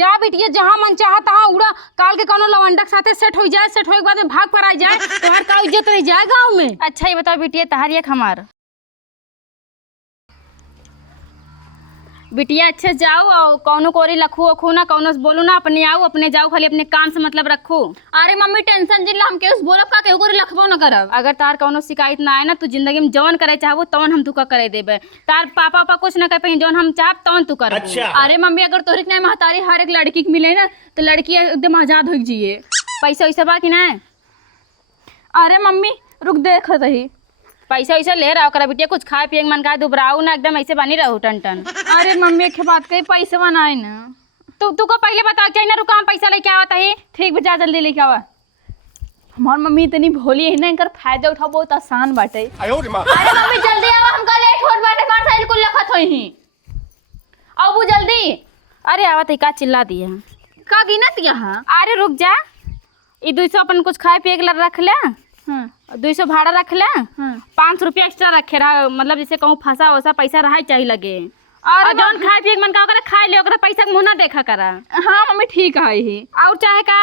जा बिटिया जहाँ मन चाह तहाँ उड़ा। काल के कोनो लवंडक साथे सेट हो जाए, सेट होए के बाद में भाग पर आ जाए तो हर का इज्जत रह जाए गाँव में। अच्छा ये बताओ बिटिया तहार एक हमार बिटिया अच्छे जाओ और कौनो कोरी लखू अखू ना कौनो बोलू ना, अपने आओ अपने जाओ, खाली अपने काम से मतलब रखो। अरे मम्मी टेंशन जिला हम केस बोलब का केहू कोरी लखबो ना करब। अगर तार कौनो शिकायत ना आए ना, तू जिंदगी में जौन करे चाहबो तौन हम तू का करे देबे। तार पापा कुछ ना कर पाई, जौन हम चाहब तौन तू कर। अच्छा। अरे मम्मी अगर तोहरी के महतारी हर एक लड़की के मिले ना तो लड़की एकदम आजाद हो जिए। पैसा वैसा बा कि ना? अरे मम्मी रुक देख रही, पैसा वैसा ले रहा करा बिटिया, कुछ खाए पिए मन का दुबराऊ ना एकदम ऐसे बनी रहू टन टन। अरे मम्मी एक बात कही, पैसे बनाए ना तू को पहले बता चाहिए ना, रुका हम पैसा लेके आवत है। ठीक बचा जल्दी लेके आवा। हमार मम्मी इतनी भोली है ना, इनकर फायदा उठाओ बहुत आसान बाटे। अरे मम्मी जल्दी आवा, हमका लेट होत बाटे, मार साइल कुल लखत होई ही। आओ वो जल्दी। अरे आवत है का चिल्ला दिया का गिनत यहाँ। अरे रुक जा, ये 200 अपन कुछ खाए पिए के रख ले, 200 भाड़ा रख ले, 500 रुपया एक्स्ट्रा रखे रहा, मतलब जैसे कहूँ फंसा वैसा पैसा रहा चाहिए लगे। और जौन खाए पिए मन का ओकरा खाए ले, ओकरा पैसा के मुँह ना देखा करा। हाँ मम्मी ठीक है ही। और चाहे का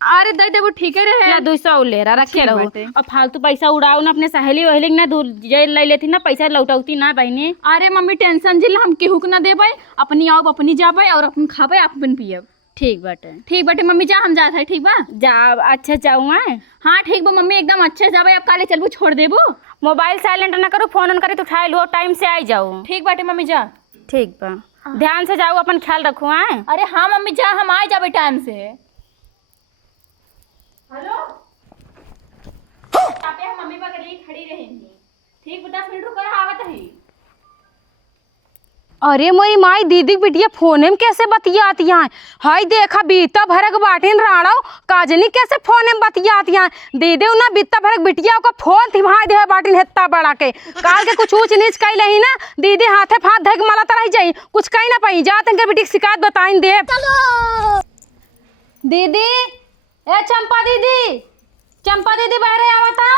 अरे दे देबो ठीक है रहे। 200 ले रहा रखे रहो, और फालतू पैसा उड़ाओ ना अपने सहेली वहेली ना दूर जे ले लेती ना, पैसा लौटौती ना बहनी। अरे मम्मी टेंशन जिला हम केहू के ना देबै, अपनी आओ अपनी जाबै और अपन खाबै अपन पियब। ठीक बाटे। ठीक बाटे मम्मी जा हम जात है। ठीक बा जा, अच्छा जाऊँ मैं। हाँ ठीक बा मम्मी एकदम अच्छे जाबै, अब काले चलबू छोड़ देबो। मोबाइल साइलेंट ना करो, फोन करे तो उठा लो, टाइम से आई जाओ। ठीक बाटे मम्मी जा। ठीक बा, ध्यान से जाओ, अपन ख्याल रखो। हैं अरे हाँ मम्मी जा, हम आ जाबे टाइम से। हेलो आप मम्मी बगल खड़ी रहेंगी। ठीक 10 मिनट रुक कर आवत है। अरे मोई माई दीदी बिटिया फोन में कैसे बतियाती हैं। हाय देखा बीता भरक बाटिन राड़ो काजनी कैसे फोन में बतियाती हैं। दीदी ना बीता भरक बिटिया को फोन थिमाई दे बाटिन हेत्ता बड़ा के काल के कुछ ऊंच नीच कई लही ना, दीदी हाथे फाथ धक मला तरह जाई, कुछ कहीं ना पाई जा तंकर बिटिया की शिकायत बताइन दे। चलो दीदी, ए चंपा दीदी, चंपा दीदी बहरे आवता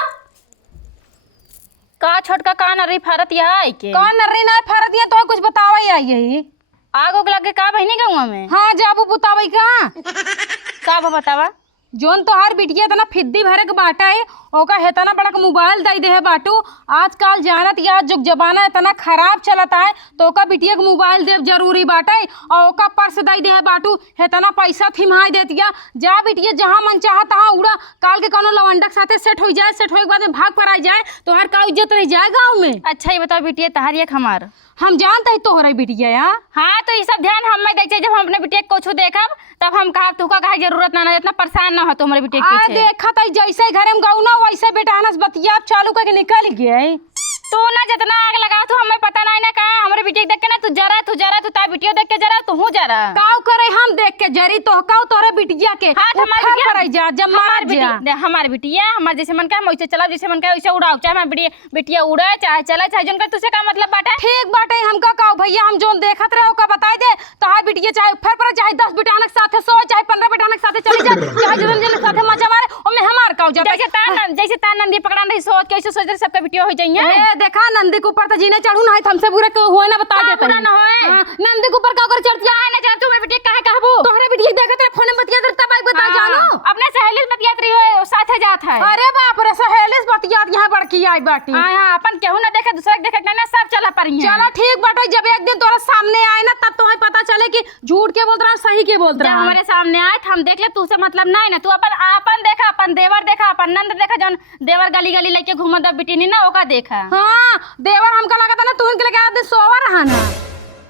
का छोटका कान अरे फरत यहाँ आई के कौन नर्री ना फरत है तो कुछ बतावा ही आई यही। आग उग लगे का बहनी गाँव में। हाँ जाबू बुतावई का बतावा जोन तो हर बिटिया तना फिद्दी भरक बाटा है, ओका हेतना बड़ा का मोबाइल दई दे है बाटू। आजकल जानत या जुग जमाना इतना खराब चलता है तो ओका बिटिया के मोबाइल दे जरूरी बाटे, और ओका पर्स दई दे है बाटू, हेतना पैसा थिमाई देतिया। जा बिटिया जहाँ मन चाह तहाँ उड़ा। काल के कोनो लवंडक साथे सेट हो जाए, सेट होए के बाद में भाग पर आ जाए तो हर का इज्जत रह जाए गाँव में। अच्छा ये बताओ बिटिया तहार एक हमार हम जानते है तोहरा बिटिया या। हाँ तो ये सब ध्यान हम में देखे, जब हम अपने बिटिया को कुछ देखब तब हम कहा तू का कहा जरूरत ना इतना परेशान ना हो तो हमारे बिटिया के पीछे। देखा था जैसे घर में गाँव ना वैसे बेटा हनस बतिया चालू करके निकल गए। तू ना जितना आग लगा तू हमें पता नहीं ना का हमारे बिटिया देख के ना तू जरा तू ता बिटिया देख के जरा तू जरा काऊ करे हम देख के जरी तो काऊ तोरे बिटिया के हाथ हमारे पर जा जब मार जा हमारे बिटिया हमारे जैसे मन का हम वैसे चला, जैसे मन का वैसे उड़ाओ, चाहे हमारे बिटिया उड़े चाहे चला चाहे जोन का तुझसे का मतलब बाटा। ठीक बाटे हमका काऊ भैया हम जोन देखत रहे ओका बताई दे तो हां बिटिया चाहे फर पर चाहे 10 बिटानक साथे सो चाहे 15 बिटानक साथे चली जा, चाहे जन जन साथे मजा मारे और मैं हमार काऊ जा जैसे तान नंदी पकड़ा रही सोच के ऐसे सोच रहे सबका बिटिया हो जाइए। ए देखा नंदी के ऊपर तो जीने चढ़ू ना है, हमसे बुरा क्यों होए ना बता देता ना होए। नंदी के ऊपर का कर चढ़ जा ना जा तू मेरे बिटिया काहे कहबो तोहरे बिटिया देखत रहे फोन में बतिया तब आई बता जानो अपने सहेली से बतियात रही हो साथे जात है। अरे बाप रे सहेली से बतियात यहां बड़की आई बाटी। हां अपन केहू ना देखे दूसरा के देखे ना सब चला पड़ी है। चलो ठीक बाटे जब एक दिन तोरा सामने आए ना तब तुम्हें पता चले कि झूठ के बोल रहा सही के बोल रहा। हमारे सामने आए हम देख ले, तुझसे मतलब नहीं ना, तू अपन देखा, अपन देवर देखा, अपन नंद देखा, जौन देवर गली गली लेके घूमत बिटिनी ना ओका देखा। हां देवर हमका लगा था ना तू इनके लगा दे सोवा रहा ना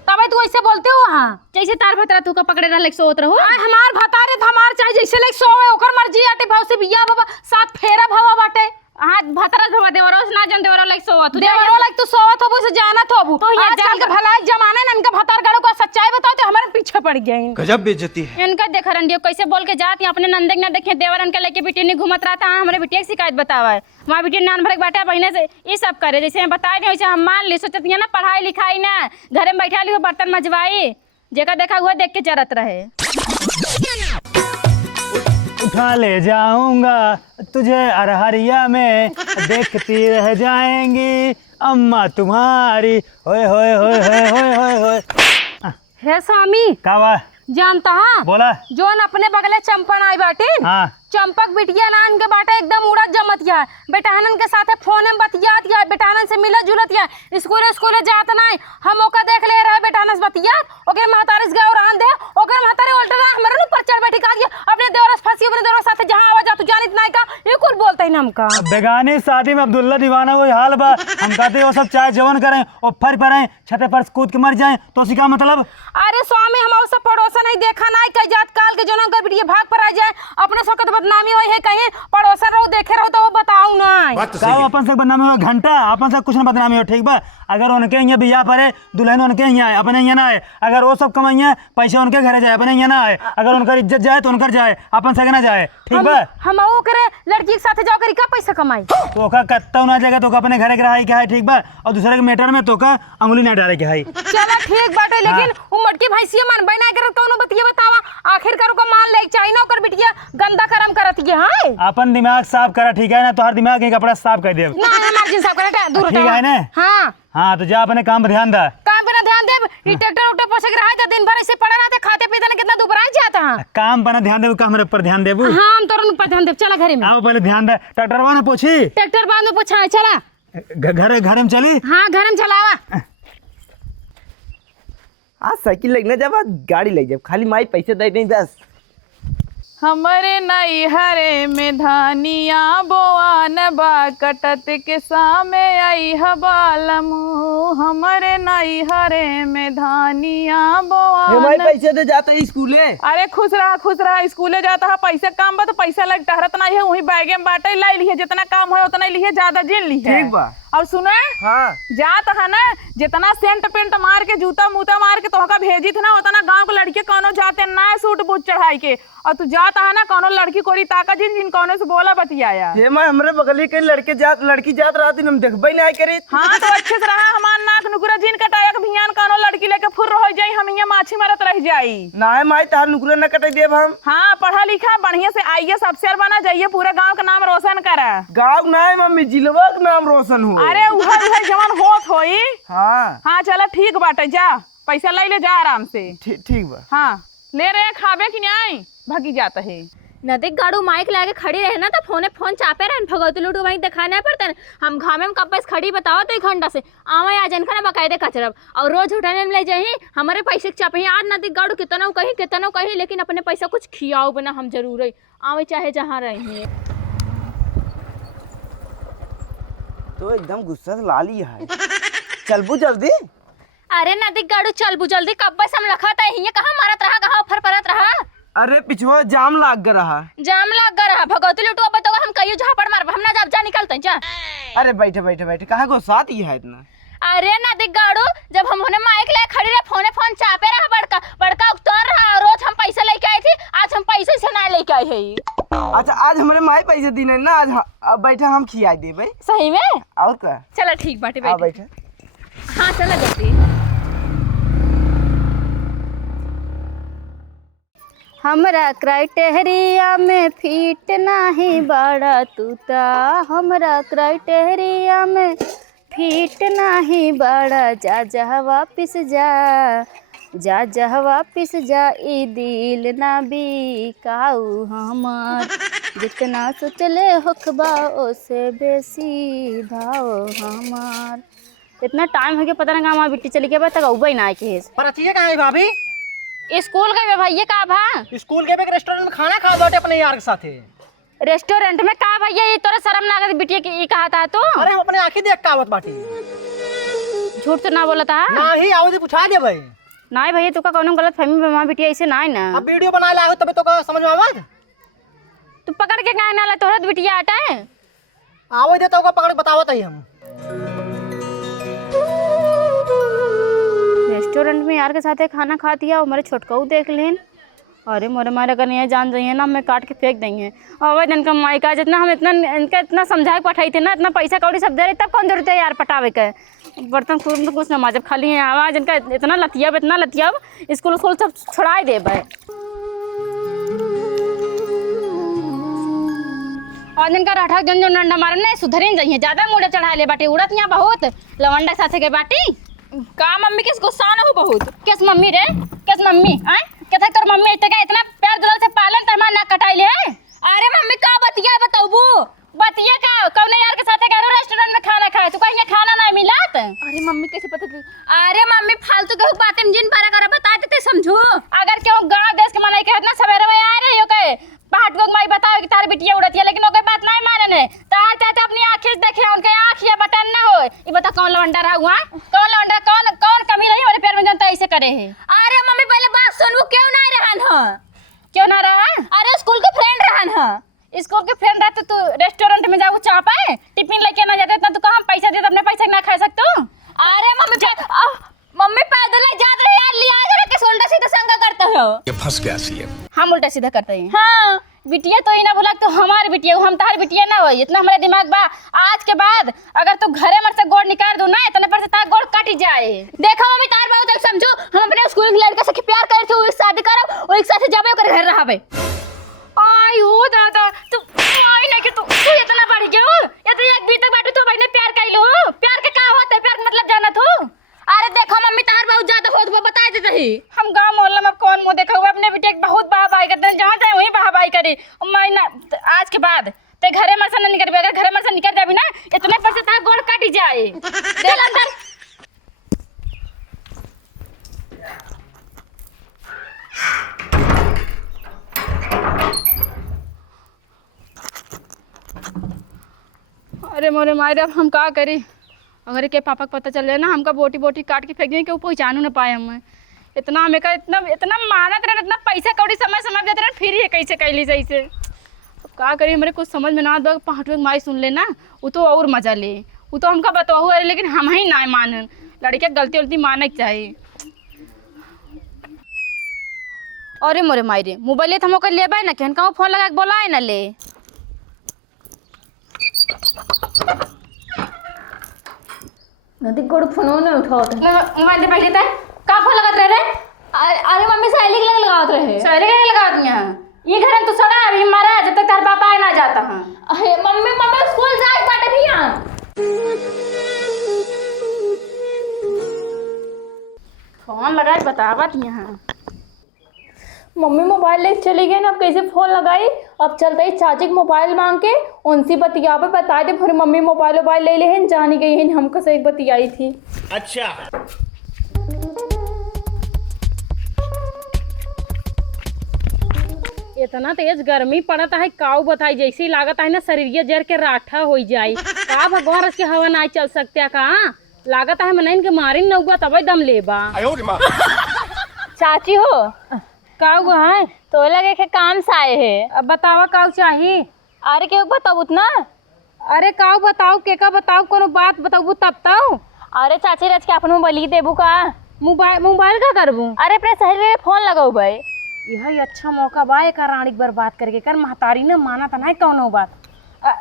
तबे तू ऐसे बोलते हो। हां जैसे तार भतरा तू का पकड़े रह लेके सोत रहो। हमार भतारे हमार चाहे जैसे लेके सोवे ओकर मर्जी आटे भाव से बिया बाबा साथ फेरा भावा बाटे। हां भतरा धवा देवरोस ना जन देवरो लेके सोवा तू देवरो लेके तू सोवा तो से जानत होबू तो आजकल के भलाई जमाना में इनका भतार गड़ो का सच्चाई बताओ तो हमारे पीछे पड़ गए। गजब बेइज्जती है इनका देखा रंडियो कैसे बोल के जात अपने नंदक ना देखे देवरन के लेके बिटिनी घूमत रहता। हमारे बिटिया की शिकायत बतावा है वहाँ बिटिया नान भर बाटा बहने से ये सब करे जैसे हम बताए नहीं वैसे हम मान ली सोचती है ना पढ़ाई लिखाई ना घर में बैठा ली हो बर्तन मजवाई जेका देखा हुआ देख के जरत रहे। उठा ले जाऊंगा तुझे अरहरिया में देखती रह जाएंगी अम्मा तुम्हारी होए होए होए होए होए होए होए। हे स्वामी कावा जानता हाँ बोला। जोन अपने बगले चंपन आई बाटी हाँ चंपक बिटिया नान के बाटे एकदम उड़त जमत या बेटानन के साथे फोन में बतियात या बेटानन से मिलत जुलत या स्कूल जात नहीं हम ओका देख ले रहे बेटानस बतियात ओके महतारिस गए और आन दे ओकर महतारी उल्टा हमरे ऊपर चढ़ बैठी का दिया अपने देवरस फंसी अपने देवरस साथे जहां आवा जा तू जानित नहीं का ये कुल बोलते ही हमका बेगानी शादी में अब्दुल्ला दीवाना वही हाल बा। हम कहते वो सब चाहे जवन करें और फर पड़े छते पर कूद के मर जाए तो उसी का मतलब। अरे स्वामी हम सब पड़ोसन नहीं देखा नहीं कई जात काल के जनम कर बिटिया भाग पर आ जाए अपने सकत बदनामी होई है कहीं पड़ोसन रहो देखे रहो तो वो बताऊ नहीं का अपन से बदनामी हो घंटा अपन से कुछ ना बदनामी हो ठीक बा। अगर उनके यहाँ बियाह पड़े दुल्हन उनके यहाँ आए अपने यहाँ ना आए अगर वो सब कमाइए पैसे उनके घर जाए अपने यहाँ ना आए अगर उनका इज्जत जाए तो उनकर जाए अपन से ना जाए ठीक बा। हम वो करे लड़की के साथ जाओ करी का पैसा कमाई तो का कत्ता ना जाएगा तो का अपने घर के रहा है ठीक बा और दूसरे के मैटर में तो का अंगुली ना डाले के है। चला ठीक बाटे लेकिन वो मटकी भैंसिया मन बना कर कौनो बतिया बतावा आखिर करो को मान ले चाहिए ना ओकर बिटिया गंदा करम करत ये हां अपन दिमाग साफ करा ठीक है ना तो हर दिमाग के कपड़ा साफ कर दे ना हमार जिन साफ करे दूर ठीक है ना। हां हाँ तो जा अपने काम पर ध्यान दे काम पर ध्यान दे ये ट्रैक्टर उठे पोछे के रहा है दिन भर ऐसे पड़ा रहता खाते पीते ने कितना दुबरा जाता हां काम पर ध्यान दे काम पर ध्यान देबू। हां हम तोरन पर ध्यान दे चला घरे में आओ पहले ध्यान दे ट्रैक्टरवा ने पूछी ट्रैक्टर बांध में पूछा चला घर में चली। हां घर में चलावा आज साइकिल लगने जब गाड़ी लग जब खाली माई पैसे दे नहीं बस। हमरे नैहरे में धानिया बोआन बा कटत के सामे आई हबालमू हमरे नैहरे में धानिया हे माई बोआन। पैसे दे जाता है स्कूले। अरे खुश रहा स्कूले जाता है पैसा काम बा तो पैसा लग टहरत नहीं है वही बैगे में बाटे लाई लिहे जितना काम है उतना लिहे ज्यादा जिन लिहे ठीक बा। और सुने हाँ जात है ना जितना सेंट पेंट मार के जूता मूता मार के तोहका भेजी थे ना उतना गांव के लड़के कौनो जाते ना सूट बूट चढ़ाई के और तू जात है ना कौनो लड़की कोरी ताका जिन कौनो से बोला बतियाया। हे माई हमरे बगली के लड़की जात रहा दिन हम देखबे नहीं करे। हाँ तो अच्छे से रहा हमार नाक नुकुरा जिन कटाया के भियान कौनो लड़की लेके फुर हो जाई हम यहाँ माछी मारत रह जाई। ना है माई तार नुकुरा न कटे देब हम। हाँ पढ़ा लिखा बढ़िया से आईएएस अफसर बना जाइए पूरे गांव का नाम रोशन करा। गाँव ना है मम्मी जिलवा का नाम रोशन हो। अरे उधर जवान होत होई। हाँ हाँ चलो ठीक बाटे जा पैसा ले जा आराम से। ठीक बा। हाँ ले रहे खावे कि नहीं भगी जाता है। नदी गाड़ू माइक लाके खड़ी रहे ना तो फोन चापे रहे भगवती लूट वहीं दिखाना पड़ता है हम घामे में कब खड़ी बताओ तो 1 घंटा से आवे आ जन खाना बकायदे कचरब और रोज उठाने में ले जाही हमारे पैसे चापे आज नदी गाड़ू कितना कहीं लेकिन अपने पैसा कुछ खियाओ बना हम जरूर है आवे चाहे जहाँ रही तो एकदम गुस्सा से लाली है। चलबू जल्दी। अरे नदी गाड़ू चलबू जल्दी कब बस हम रखा था ये कहाँ मारत रहा कहाँ फर परत रहा। अरे पिछवा जाम लाग गया रहा। जाम लग गया रहा भगवती लुटवा बताओ हम कहियो झापड़ मार हम ना जा निकलते जा। अरे बैठे कहाँ को साथ ही है इतना। अरे नदी गाड़ू जब हम होने माइक ले खड़ी रहे फोन चापे रहा बड़का उतर रहा रोज हम पैसा लेके आई थी आज हम पैसे से ना लेके आए है। अच्छा आज हमारे माई पैसे दी नहीं ना आज बैठा हम खिया दे भाई। सही में और क्या। चलो ठीक बाटे बैठे। हाँ चला जल्दी। हमरा क्राइटेरिया में फिट नाही बड़ा तूता हमरा क्राइटेरिया में फिट नाही बड़ा जा वापिस जा वापिस जा ई दिल ना बिकाऊ हमार जितना सोचले होखबा ओसे बेसी भाव हमार। इतना टाइम है कि पता ना हमारी बिट्टी चली गया तक उबई ना के पर अच्छी कहाँ है भाभी? स्कूल गए भैया का भा स्कूल के एक रेस्टोरेंट में खाना खा बाटे अपने यार के साथ। रेस्टोरेंट में का भैया ये तोरा शर्म ना लगती बिटिया की कहा था तू। अरे हम अपने आंखें देख के आवत बाटी। झूठ तो ना बोला था ना ही आवत पूछा दे भाई। नहीं भैया तू का कोनो गलत फहमी में मां बिटिया ऐसे नहीं ना। अब वीडियो बना ला तब तो का समझ में आवत। तू पकड़ के गाय ना ला तोरा बिटिया आटा है आवत दे तो का पकड़ बतावत है हम। रेस्टोरेंट में यार के साथ खाना खा दिया और मेरे छोटकाऊ देख लेन। अरे मोरे मारे अगर नहीं जान जाइए ना मैं काट के फेंक देंगे। और वही इनका मायका जितना हम इतना समझा के पठाई थे ना इतना पैसा कौड़ी सब दे रहे तब कौन जरूरत है यार पटावे के। बर्तन खुद में कुछ नमाज खाली है आवाज इनका इतना लतियाब स्कूल सब छोड़ा दे भाई। और जिनका राठा जन जो नंडा मारे ना सुधरी जाइए ज्यादा मुड़े चढ़ा ले बाटी उड़त यहाँ बहुत लवंडा साथे के बाटी। का मम्मी किस गुस्सा ना हो बहुत किस मम्मी रे किस मम्मी कहता तोर मम्मी इतना प्यार दुलार से पालन तमा ना कटाइले है। अरे मम्मी का बतिया बताऊबू। बतिया का कौने यार के साथे गए रेस्टोरेंट में खाना खाए तू कहीं खाना ना मिलत। अरे मम्मी कैसे पता चली? अरे मम्मी फालतू के बातें जिन बारा करा बता देते समझो। अगर क्यों गांव देश के मनाई के इतना सवेरे में आ रही हो के पहाड़ को माई बताओ कि तार बिटिया उड़ती है लेकिन ओके बात नहीं माने ने तार चाहते अपनी आंखें देखे उनके आंख या बटन ना हो। ये बता कौन लवंडा रहा हुआ कौन लवंडा कौन कौन कमी रही हमारे पैर में जनता ऐसे करे है। अरे मम्मी पहले बात सुन वो क्यों नहीं रहन ह? क्यों ना रहा? अरे स्कूल के फ्रेंड रहन ह। स्कूल के फ्रेंड रहते तू रेस्टोरेंट में जाओ चाह पाए टिफिन लेके ना जाते इतना तू कहाँ पैसा दे अपने पैसे ना खा सकते हो। अरे मम्मी पैदल जात रहे यार लिया कर के उल्टा सीधा संग करते हो। ये फंस गया सीएम। हम उल्टा सीधा करते हैं। हाँ बिटिया तो ही ना बोला तो हमारी बिटिया हम तार बिटिया ना हो इतना हमारे दिमाग बा। आज के बाद अगर तू घरे मर से गोड़ निकाल दो ना इतने पर से तार गोड़ कट जाए। देखो मम्मी तार बात देख समझो हम अपने स्कूल के लड़का से प्यार करे थे वो एक शादी करो वो एक साथ जाबे कर घर रहबे। आई हो दादा तू आई ना कि तू इतना बढ़ गया हो ये तो एक बीतक बाटू तो भाई ने प्यार कैलो हो। प्यार के का होता है प्यार का मतलब जाना तू। अरे देखो मम्मी तार बहुत ज्यादा होत वो बता देते ही। हम गांव मोहल्ला में कौन मुंह देखा हुआ अपने बेटे बहुत बाहबाई करते हैं जहाँ जाए वहीं बाहबाई करे। मैं ना आज के बाद ते घरे मर से ना निकल अगर घरे मर से निकल जाबी ना इतने पर से तार गोड़ कट जाए। चल अंदर। अरे मोरे मारे अब हम का करी अगर के पापा को पता चल जाए ना हमका बोटी बोटी काट के फेंक देंगे कि वो पहचानू ना पाए हमें। इतना हमें का इतना इतना मानत रहे इतना पैसा कौड़ी समय समय देते रहे फिर ये कैसे कैली जैसे। अब का करी हमारे कुछ समझ में ना दो पहाड़ों माई सुन ले ना वो तो और मजा ले वो तो हमका बताओ है लेकिन हम ही ना मानन लड़के गलती उलती माने के चाहिए। अरे मोरे मायरे मोबाइल हम ओकर लेबै ना केहन कहूँ फोन लगा के बोलाए ना ले। नदी कोड फोन ना उठाओ तो मोबाइल दे पहले तक का फोन लगत रहे अरे मम्मी सहेली के लगावत रहे। सवेरे के लगा दिया ये घर तो सड़ा अभी हमारा जब तक तार पापा ना जाता है। अरे मम्मी मम्मी स्कूल जाए बाटे भी यहां। फोन लगा के बतावत यहाँ मम्मी मोबाइल लेके चली गई ना अब कैसे फोन लगाई। अब चलते ही चाची को मोबाइल मांग के उनसे बतिया पे बता दे फिर मम्मी मोबाइल ले ले हैं जानी गई है हमको से एक बतियाई थी। अच्छा इतना तेज गर्मी पड़ता है काऊ बताई जैसी लागत है ना शरीर जर के राठा हो जाए का भगवान के हवा ना चल सकते का लागत है मन के मारी नौगा तब दम लेबा। चाची हो काऊ है तो लगे के काम से आए है। अब बतावा काऊ चाहिए। अरे क्यों बताओ उतना। अरे काऊ बताओ के का बताओ कोनो बात बताऊ तब ताऊ। अरे चाची रच के अपन मोबाइल देबू का मोबाइल का करबू। अरे अपने सहेली में फोन लगाऊ भाई यही अच्छा मौका बा एक रानी बर्बाद करके कर महतारी ने माना था नहीं कौनो बात।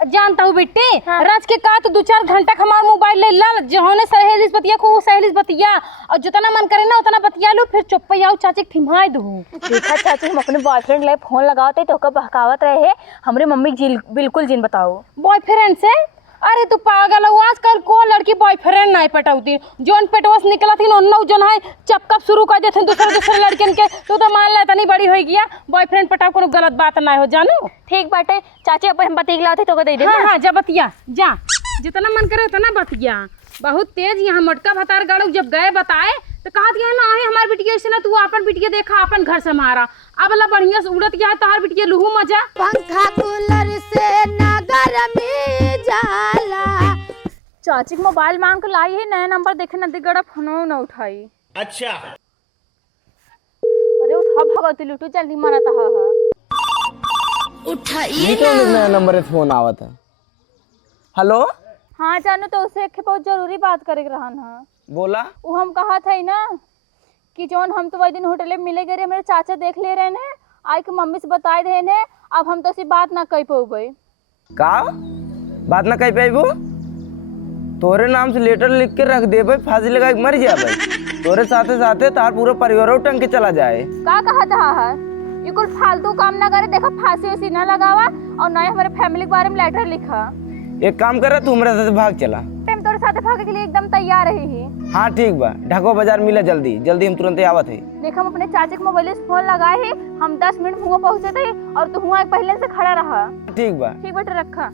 जानता हूँ बेटी राज के का तो 2-4 घंटा हमारा मोबाइल ले ला जो ने सहेली बतिया को सहेली बतिया और जितना मन करे ना उतना बतिया लो फिर चुप जाओ चाची ठिमाई दू। देखा चाची हम अपने बॉयफ्रेंड ले फोन लगाते तो का बहकावत रहे हमरे मम्मी बिल्कुल जिन बताओ बॉयफ्रेंड से। अरे तू पागल हो आजकल को लड़की बॉयफ्रेंड नहीं पटाउती जोन पेटवा से निकला थी नौ जोन है चपकप शुरू कर देते दूसरे लड़कियन के तो मान ला इतनी बड़ी हो गया बॉयफ्रेंड पटाओ कोनो गलत बात ना हो जानू। ठीक बाटे चाची अपन हम बतिक लाते तो दे दे। हाँ हाँ जा बतिया जा जितना मन करे उतना बतिया बहुत तेज यहाँ मटका भतार गाड़ो जब गए बताए तो कहा दिया ना है हमारी बिटिया से ना तू अपन बिटिया देखा अपन घर से मारा अब ला बढ़िया से उड़त गया तार बिटिया लूहू मजा पंखा कूलर से नगर में जाला। चाची को मोबाइल मांग के लाई है नया नंबर देखे नदी गड़ा फोन न उठाई। अच्छा अरे उठा भगवती लुटू जल्दी मारा था ये तो नया नंबर पे फोन आवत है। हेलो हाँ जानू तो उससे एक बहुत जरूरी बात करे रहन है। बोला वो हम कहा था ना कि जोन हम तो वही दिन होटल में मिले गए मेरे चाचा देख ले रहे ने आई के मम्मी से बताए दे ने अब हम तो ऐसी बात ना कह पाऊ भाई। का बात ना कह पाइबू तोरे नाम से लेटर लिख के रख दे भाई फांसी लगा के मर जा भाई तोरे साथे साथे तार पूरा परिवार टंग के चला जाए। का कहा था है ये कुछ फालतू काम ना करे देखा फांसी उसी ना लगावा और ना ही हमारे फैमिली के बारे में लेटर लिखा। एक काम कर तू हमारे साथ भाग चला। टाइम तोरे साथ भागने के लिए एकदम तैयार रही। हाँ ठीक बा, ढाको बाजार मिला जल्दी जल्दी, हम तुरंत आवत है। देख हम अपने चाचे के मोबाइल से फोन लगाए है, हम 10 मिनट हुआ पहुंचे थे और तू हुआ पहले से खड़ा रहा। ठीक बा। ठीक बेटा रखा।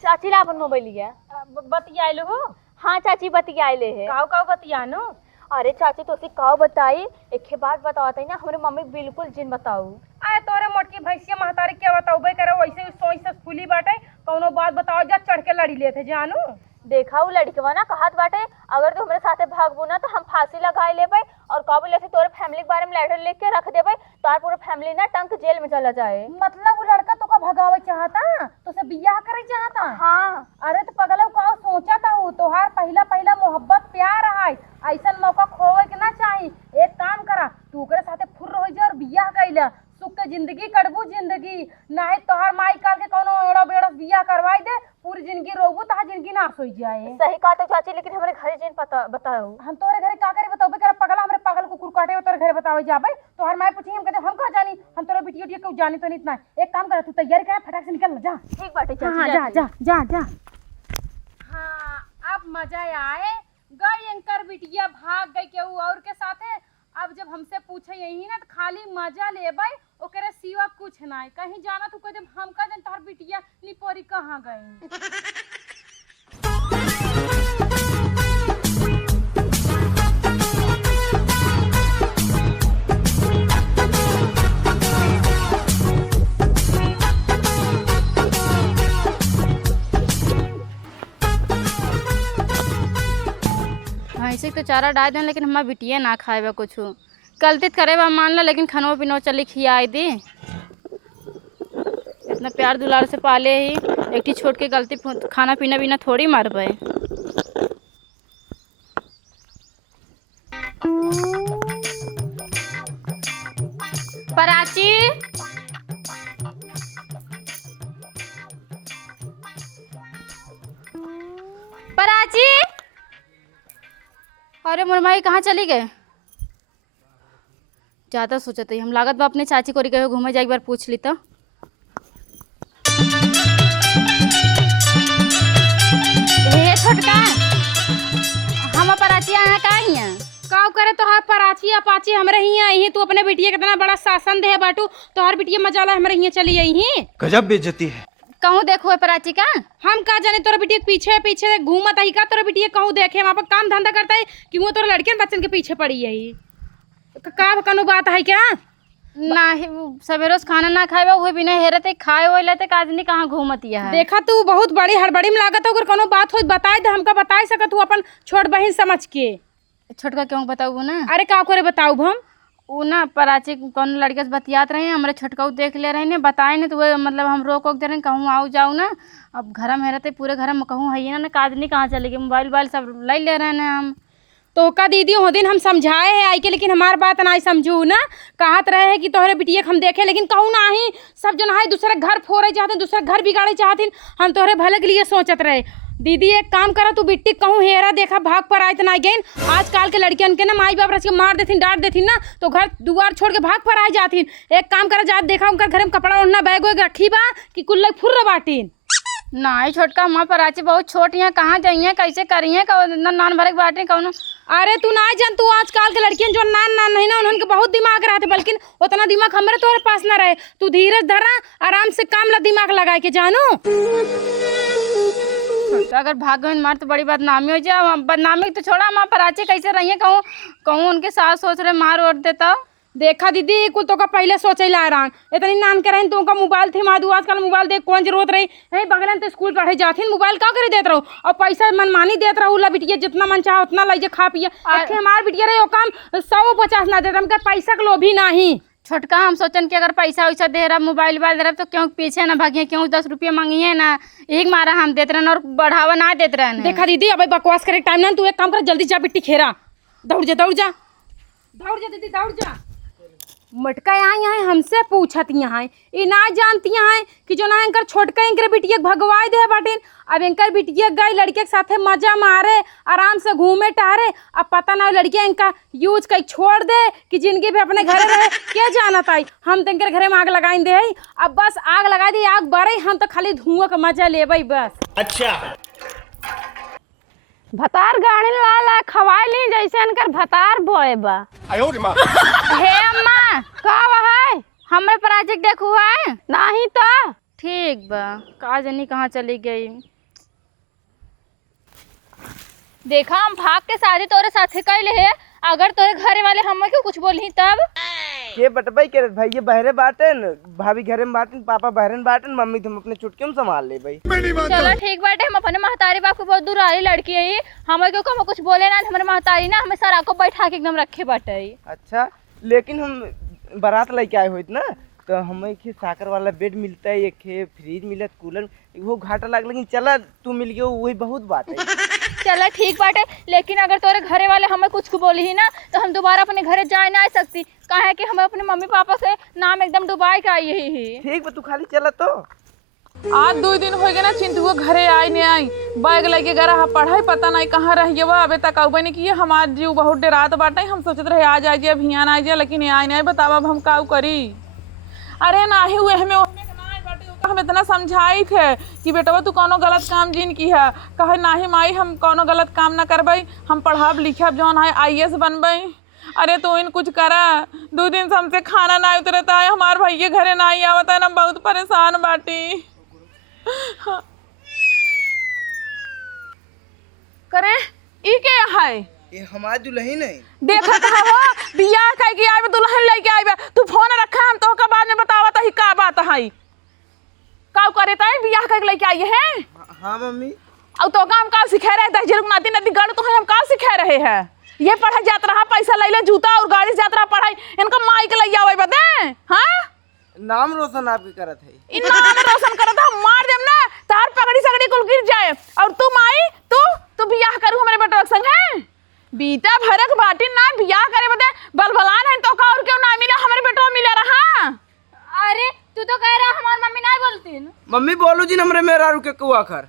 चाची ला अपन मोबाइल लिया बतियाइलो हो। हाँ चाची बतियाले है। काव काव बतियानो। अरे चाची तो काव बताई, एक बात बताओ ना, हमारे मम्मी बिल्कुल जिन बताऊ। आए तोरे मोटकी भैंसिया महतारी क्या बताओ करे, वैसे सोच से फूली बाटे, कौनो बात बताओ जा चढ़ के लड़ी लेते जानू। देखा वो लड़कवा ना कहत बाटे अगर तू हमारे साथे भागबू ना तो हम फांसी लगाए लेबै और कब ले से तोरे फैमिली के बारे में लेटर लिख के रख देबै, तार पूरा फैमिली ना टंक जेल में चला जाए। मतलब वो लड़का तो का भगावे चाहता, तो से बियाह करे चाहता। हाँ अरे तो पगला का सोचा था वो तोहार पहला पहला मोहब्बत प्यार है, ऐसा मौका खोवे के ना चाही। एक काम करा, तू ओकरे साथे फुर्र हो जा और बियाह कइला, सुख के जिंदगी कटबू जिंदगी, नहीं तोहार माई काल के कोनो एड़ा बेड़ा बियाह करवाई दे, पूरी जिंदगी रोबू तहा जिंदगी नाश हो जाए। सही कहा तो चाची, लेकिन हमारे घरे जिन पता बताओ। हम तोरे घरे का करे बताओ बेकार पगला, हमरे पागल कुकुर काटे तोरे घरे बतावे जाबे, तोहार माई पूछी हम कहते हम का जानी, हम तोरे बिटिया टिया को जानी तो नहीं इतना। एक काम कर, तू तैयारी कर, फटाक से निकल जा। ठीक बाटे चाची। हाँ जा जा जा जा। हाँ अब मजा आए, गई एंकर बिटिया भाग गई केहू और के साथे। अब जब हमसे पूछे यही ना तो खाली मजा लेबै, ओकरे सिवा कुछ नहीं। कहीं जाना तो कह हम का जन तोहर बिटिया निपोरी कहाँ गई। ऐसे तो चारा डाल दें, लेकिन हमारा बिटिया ना खाएबा कुछ गलती करे बा मान ला, लेकिन खनो पिनो चली खियाई दी। इतना प्यार दुलार से पाले ही, एक छोट के गलती खाना पीना बिना थोड़ी मार पाए। प्राची प्राची, अरे मुरमाई कहाँ चली गए? ज़्यादा सोचत है हम, लागत बा अपने चाची को गए घूमे जाए, एक बार पूछ ली तो। हे छोटका, हम प्राची यहाँ का ही हैं? काव करे तोहार पराची अपाची हमरे हियां आई, तू अपने बिटिया कितना बड़ा शासन दे बाटू, तोहार बिटिया मजाला हमरे हियां चली आई ही। गजब बेइज्जती है। कहूँ देखो है प्राची का, हम का जाने तोरा बिटिया के पीछे पीछे घूमत आई का, तोरा बिटिया कहूँ देखे हम अपन काम धंधा करता है कि वो तोरा लड़कियन बच्चन के पीछे पड़ी यही का कनु बात है क्या? ना सवेरे खाना ना खाए हुए बिना हेरते खाए हुए लेते काजनी कहाँ घूमतिया है। देखा तू बहुत बड़ी हड़बड़ी में लागत है, अगर कोनो बात हो बताए दे, हमका बताए सकत तू अपन छोट बहन समझ के। छोटका क्यों बताऊ ना? अरे का करे बताऊ हम, वो ना प्राची कौन लड़के से बतियात रहे, हमारे छोटका देख ले रहे ने, बताए ना तो वो मतलब हम रोक दे रहे कहूँ आओ जाओ ना। अब घर में रहते पूरे घर में कहूँ है ना, काजनी कहाँ चले गई, मोबाइल वोबाइल सब ले ले रहे हैं हम। तो का दीदी हो दिन हम समझाए है आई के, लेकिन हमार बात ना समझू ना, कहत रहे है कि तोहरे बिटिया हम देखे, लेकिन कहूँ ना ही सब जन है दूसरे घर फोड़े चाहते, दूसरे घर बिगाड़े चाहते, हम तोहरे भले के लिए सोचत रहे। दीदी एक काम करा, तू बिट्टी कहूँ हेरा देखा भाग पर आए तो ना गई। आजकल के लड़कियन के ना माई बाप रच के मार देथिन डांट देथिन ना, तो घर दुआर छोड़ के भाग पर आ जाथिन। एक काम करा, जा देखा उनका घर में कपड़ा ओढ़ना बैग वैग रखी बा कि कुल फुर्र बाटिन। नहीं छोटका, हमारा प्राची बहुत छोट है, कहाँ जाइए कैसे करिए नान भरे बाटे कौन। अरे तू ना जान, तू आजकल के लड़कियन जो नान नान नहीं ना, उनके बहुत दिमाग रहते, बल्कि उतना दिमाग हमारे तोहरे पास ना रहे। तू धीरज धरा, आराम से काम ला दिमाग लगा के जानू। तो अगर भाग गए मार तो बड़ी बदनामी हो जाए। बदनामी तो छोड़ा, हमारा प्राची कैसे रहिए कहूँ कहूँ उनके सास सोच रहे मार ओढ़ देता। देखा दीदी कुल तो का पहले सोचे ला रहा इतनी नान के रही, तुमका मोबाइल थी माधु, आजकल मोबाइल देख कौन जरूरत रही है, बगलन तो स्कूल पढ़े जाती मोबाइल का करे देत रहो, और पैसा मनमानी देत रहो ला बिटिया, जितना मन चाहे उतना लीजिए खा पिए। हमार बिटिया रहे काम 150 ना देते, हमका पैसा के लोभी नहीं। छोटका हम सोचन कि अगर पैसा वैसा दे रहा मोबाइल वोबाइल दे रहा तो क्यों पीछे ना भागिए, क्यों 10 रुपये मांगिए ना, एक मारा हम देते रहना और बढ़ावा ना देते रहना। देखा दीदी अब बकवास करे टाइम ना, तू एक काम कर जल्दी जा बिट्टी खेरा, दौड़ जा दौड़ जा दौड़ जा दीदी दौड़ जा। मटका यहाँ हमसे पूछत यहाँ ये ना जानती हैं कि जो ना इनकर छोटका इनकर बिटिया भगवाई दे बाटिन। अब इनकर बिटिया गई लड़के के साथे मजा मारे, आराम से घूमे टहरे, अब पता ना लड़किया इनका यूज कहीं छोड़ दे कि जिंदगी भी अपने घरे रहे, क्या जाना ताई। हम तो इनकर घरे में आग लगाई दे, अब बस आग लगा दी, आग बढ़े, हम तो खाली धुआं का मजा लेबै बस। अच्छा भतार गाड़ी ला ला खवाई ली जैसे इनकर भतार बोए बा। हे अम्मा का है हमारे प्रोजेक्ट देखू है नहीं तो ठीक बा का जानी कहाँ चली गई। देखा हम भाग के शादी तोरे साथे कैले है, अगर तोरे घरे वाले हम क्यों कुछ बोली तब के बटबाई के भैया बहरे बाटन, भाभी घरे में बाटन, पापा बहरे में बाटन, मम्मी तुम अपने चुटकी में संभाल ले भाई। चलो ठीक बाटे, हम अपने महतारी बाप को बहुत दूर आई लड़की है, हमें क्यों हम कुछ बोले ना, हमारे महतारी ना हमें सारा को बैठा के एकदम रखे बाटे। अच्छा लेकिन हम बारात लेके आए हुए ना, तो हमें के साकर वाला बेड मिलता है, एक फ्रिज मिलत, कूलर, वो घाटा लग, लेकिन चला तू मिल गया वही बहुत बात है। चलो ठीक बाटे, लेकिन अगर तोरे घरे वाले हमें कुछ बोली ही ना तो हम दोबारा अपने घरे जा ना सकती, कहा है कि हमें अपने मम्मी पापा से नाम एकदम डुबाई के आई ही। ठीक बा तू खाली चला तो। आज 2 दिन हो गए ना चिंटू घरे आई नहीं आई, बैग लेके गरा पढ़ाई पता नहीं कहाँ रही वह अबे तक आउबे नहीं किए। हमार जीव बहुत डरात बाटे, हम सोचते रहे आ जाइए अभियान आ जाए, लेकिन आई नहीं। बतावा अब हम का करी। अरे नाही हुए हमें हम इतना समझाई थे कि बेटवा तू कोनो गलत काम जिन की है, कहे नाही माई हम कोनो गलत काम ना करबई, हम पढ़ब लिखब जौन है IAS बनबई। अरे तू इन कुछ करा, 2 दिन से हमसे खाना ना उतरता है, हमार भैया घरे ना आवता है ना, बहुत परेशान बाटी। करे ई के है ये हमार दुल्हन है। देखा था वो बियाह कह के आवे दुल्हन लेके आवे, तू फोन रखा हम तो का बाद में बतावत ही का बात है। का करे ताई बियाह कह के लेके आई है। हाँ मम्मी। अब तो काम का सिखा रहे थे, जरूर नाती नदी गढ़ तो है, हम का सिखा रहे हैं। ये पढ़ा जात रहा, पैसा ले ले, जूता और गाड़ी से जात रहा पढ़ाई, इनका माई के ले आवे बदे। हां नाम रोशन आपके करत है। इन नाम रोशन करत हम मार देम ना, तार पगड़ी सगड़ी कुल गिर जाए। और तू माई तू बियाह करू हमारे बेटा के संग है, बीता भरक बाटी ना बियाह करे बदे बलबलान है तो का और क्यों ना मिला, हमारे बेटो मिला रहा। अरे तू तो कह रहा हमारी मम्मी नहीं बोलती। मम्मी बोलू जी हमरे मेरा रुके कुआ कर।